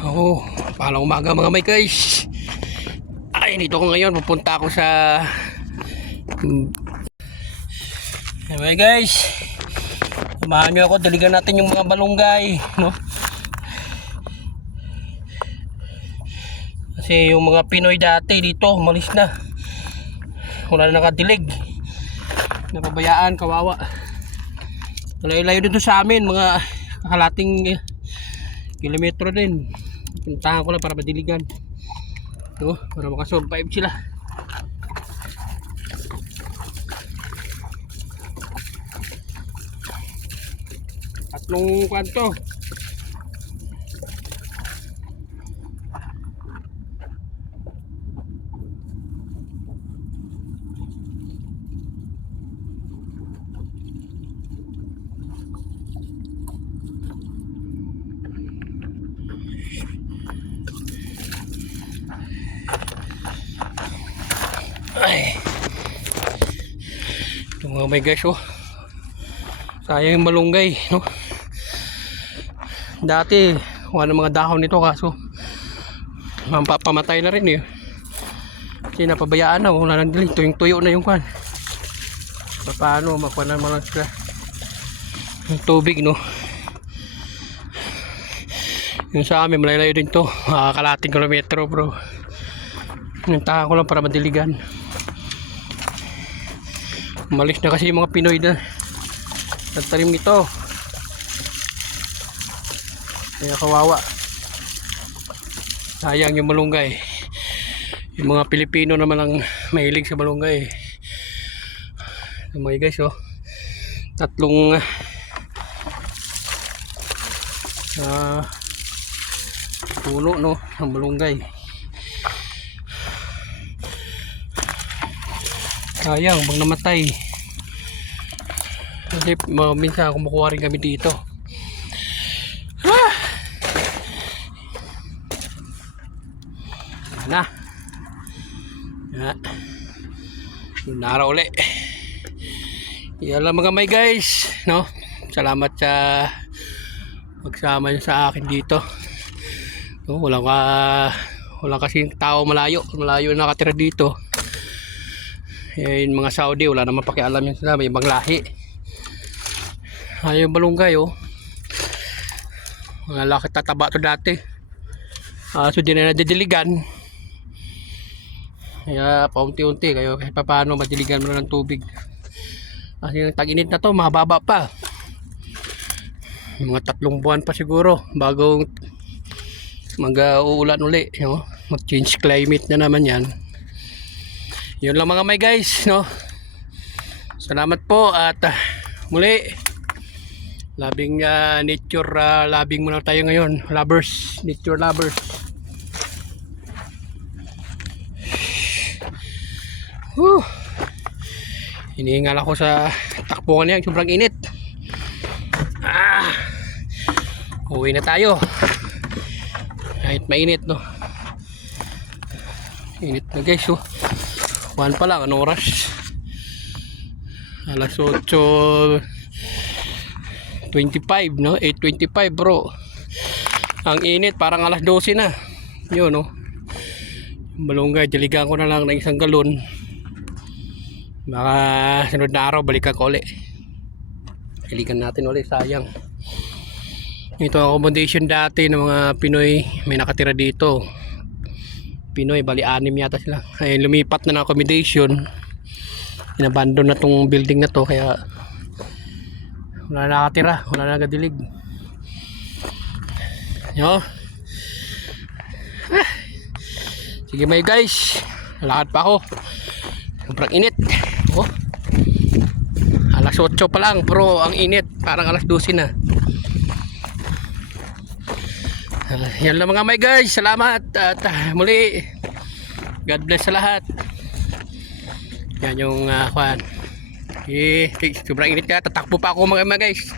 Oh, palang umaga mga may guys. Ay, dito ko ngayon. Pupunta ako sa Anyway guys, samahan nyo ako. Daligan natin yung mga balunggay, no? Kasi yung mga Pinoy dati dito, umalis na. Wala na nakadilig. Napabayaan, kawawa. Malayo-layo dito sa amin. Mga kalating kilometro din. Puntahan ko lang para madiligan, no? Para makasurvive sila. Tatlong kwanto. Ay, ito mga may guys, oh, sayang yung malunggay, no? Dati wala mga dahon nito, kaso mapapamatay na rin eh. Kasi napabayaan na, wala nang dilig. Tuyong-tuyo na yung kwan. Paano makuha naman lang sila yung tubig, no? Yung sa amin malayo din to, kalating kilometro bro. Nantahan ko lang para madiligan. Umalis na kasi yung mga Pinoy na nagtanim nito, kaya kawawa. Sayang yung malunggay. Yung mga Pilipino naman ang mahilig sa malunggay. Mga guys, oh, tatlong puno, no, ng malunggay. Sayang bang namatay. Kasi minsan kumukuha rin kami dito. Na yung araw ulit. Yan lang mga may guys, no? Salamat sa magsama nyo sa akin dito, no? Walang kasing tao malayo nakatira dito. Yung mga Saudi wala naman pakialam yun sila, may ibang lahi. Yung balunggay, oh, mga laki tataba to dati. So di na nadidiligan, kaya paunti-unti kayo kahit paano madiligan mo ng tubig. Kasi yung tag-init na to, mababa pa. Mga 3 buwan pa siguro bago mag-uulan uli, no? Mag-change climate na naman yan. Yun lang mga may guys, no? Salamat po at muli, labing nature loving muna tayo ngayon. Lovers, nature lovers. Hinihingal ako sa takbo niya, sobrang init. Uwi na tayo kahit mainit, no? Init na guys, oh. 1 pa lang, anong oras? Alas 8:25, no? 8:25 bro. Ang init, parang alas 12 na. Yun, no? Malunggay, diligan ko na lang ng 1 galon. Baka sunod na araw balikan ko ulit. Diligan natin ulit, sayang. Ito ang accommodation dati ng mga Pinoy, may nakatira dito. Pinoy, bali 6 yata sila. Ay, lumipat na ng accommodation. Inabandon na tong building na to, kaya wala na nakatira, wala na nagadilig. Yo. Sige may guys, lakad pa ako. Sobrang init. Oh. Alas 8 pa lang, pero ang init, parang alas 12 na. Yan lang mga may guys, salamat at muli, God bless sa lahat. Yan yung kwan. Sobrang init kaya tatakbo pa ako mga guys.